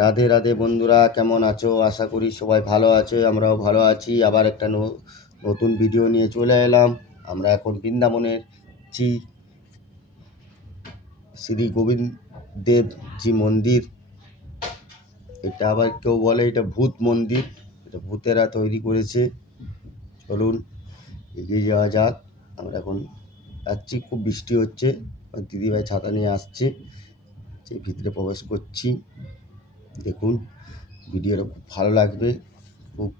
রাধে রাধে বন্ধুরা, কেমন আছো? আশা করি সবাই ভালো আছো, আমরাও ভালো আছি। আবার একটা নতুন ভিডিও নিয়ে চলে এলাম। আমরা এখন বৃন্দাবনের শ্রী গোবিন্দ দেব জি মন্দির। এটা আবার কেউ বলে এটা ভূত মন্দির, এটা ভূতেরা তৈরি করেছে। চলুন এগিয়ে যাওয়া যাক। আমরা এখন যাচ্ছি, খুব বৃষ্টি হচ্ছে, দিদিভাই ছাতা নিয়ে আসছে, ভিতরে প্রবেশ করছি। দেখুন, ভিডিওটা খুব ভালো লাগবে। খুব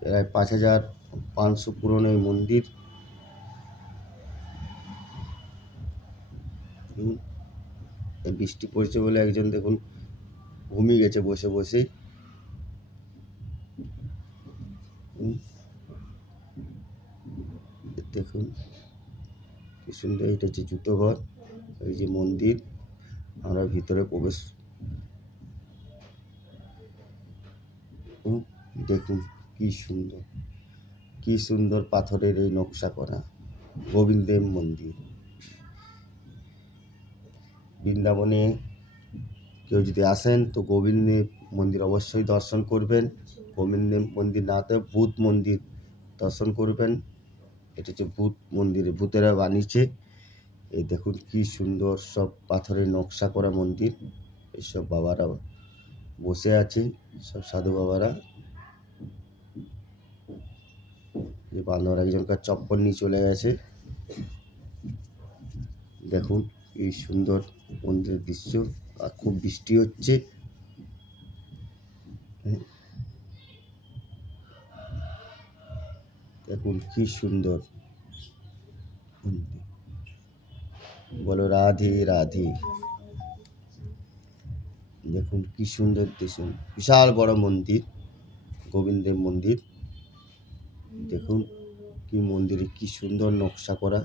প্রায় 5500 পুরনো এই মন্দির। বৃষ্টি পড়ছে বলে একজন দেখুন ঘুমিয়ে গেছে বসে বসে। দেখুন কি সুন্দর, এটা হচ্ছে জুতো ঘর, এই যে মন্দির। আমরা ভিতরে প্রবেশ, দেখুন কি সুন্দর, কি সুন্দর পাথরের এই নকশা করা গোবিন্দের মন্দির। বৃন্দাবনে কেউ যদি আসেন তো গোবিন্দের মন্দির অবশ্যই দর্শন করবেন। গোবিন্দের মন্দির না তো ভূত মন্দির দর্শন করবেন। এটা হচ্ছে ভূত মন্দিরে ভূতেরা বানিয়েছে। এই দেখুন কি সুন্দর সব পাথরের নকশা করা মন্দির। এইসব বাবারা বসে আছে, সব সাধু বাবারা। যে বান্ধবরা একজনকার চপ্পল নিয়ে চলে গেছে। দেখুন এই সুন্দর মন্দিরের দৃশ্য। আর খুব বৃষ্টি হচ্ছে। দেখুন কি সুন্দর, বলো রাধে রাধে। দেখুন কি সুন্দর দৃশ্য, বিশাল বড় মন্দির, গোবিন্দের মন্দির। দেখুন কি মন্দিরে কি সুন্দর নকশা করা।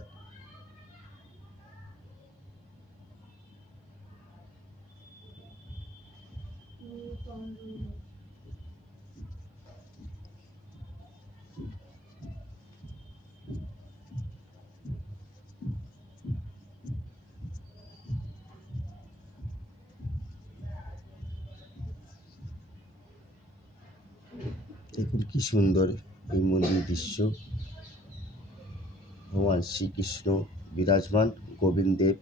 দেখুন কি সুন্দর এই মন্দির দৃশ্য। ভগবান শ্রীকৃষ্ণ বিরাজমান, গোবিন্দ দেব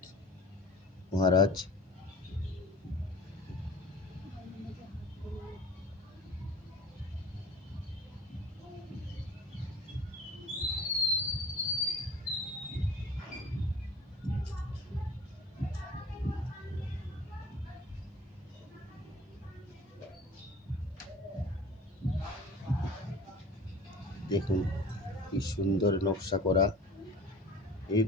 মহারাজ। দেখুন কি সুন্দর নকশা করা। এর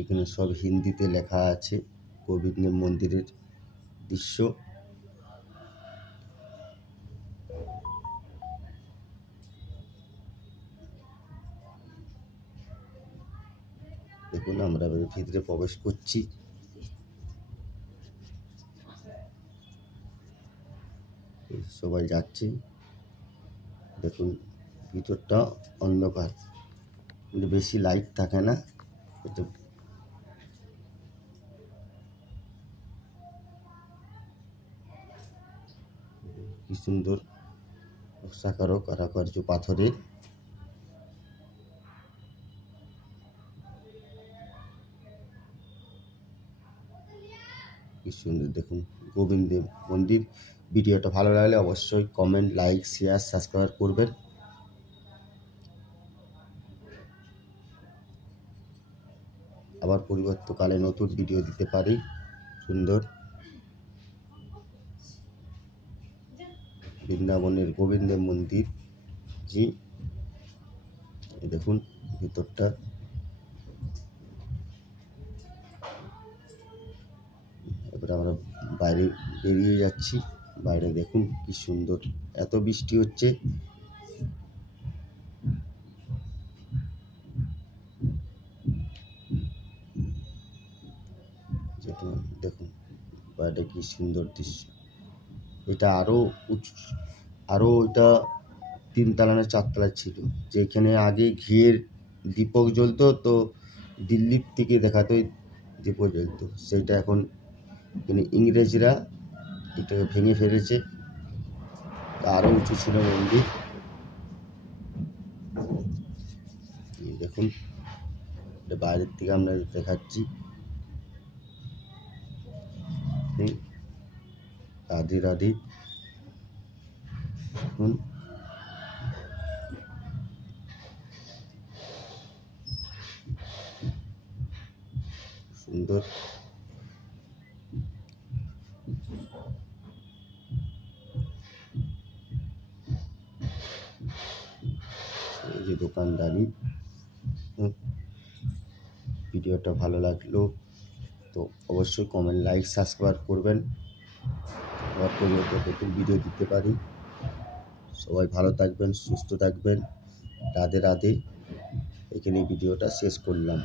এখানে সব হিন্দিতে লেখা আছে গোবিন্দের মন্দিরের দৃশ্য। দেখুন আমরা ভিতরে প্রবেশ করছি। সবাই যাচ্ছে। দেখুন ভিতরটা অন্ধকার, বেশি লাইট থাকে না। কি সুন্দর নকশাকারক কারুকার্য পাথরের। কি সুন্দর দেখুন গোবিন্দের মন্দির। ভিডিওটা ভালো লাগলে অবশ্যই কমেন্ট, লাইক, শেয়ার, সাবস্ক্রাইব করবেন। আবার পরিবর্তনকালে নতুন ভিডিও দিতে পারি। সুন্দর বৃন্দাবনের গোবিন্দের মন্দির জি। দেখুন ভিতরটা। এবার আমরা বাইরে বেরিয়ে যাচ্ছি। বাইরে দেখুন কি সুন্দর, এত বৃষ্টি হচ্ছে। দেখুন বাইরে কি সুন্দর দৃশ্য। এটা আরো এটা 3 তলা না 4 তলা ছিল, যেখানে আগে ঘিয়ের দীপক জ্বলতো, তো দিল্লির থেকে দেখাতো দীপক জ্বলতো, সেইটা এখন মানে ইংরেজরা এটাকে ভেঙে ফেলেছে। আরও উঁচু ছিল মন্দির। দেখুন, এটা বাইরের থেকে আমরা দেখাচ্ছি। রাধে রাধে। দেখুন, সুন্দর। এই যে দোকানদারি। ভিডিওটা ভালো লাগলো তো অবশ্যই কমেন্ট, লাইক, সাবস্ক্রাইব করবেন, নতুন ভিডিও দিতে পারি। সবাই ভালো থাকবেন, সুস্থ থাকবেন। রাধে রাধে। এখানে ভিডিওটা শেষ করলাম।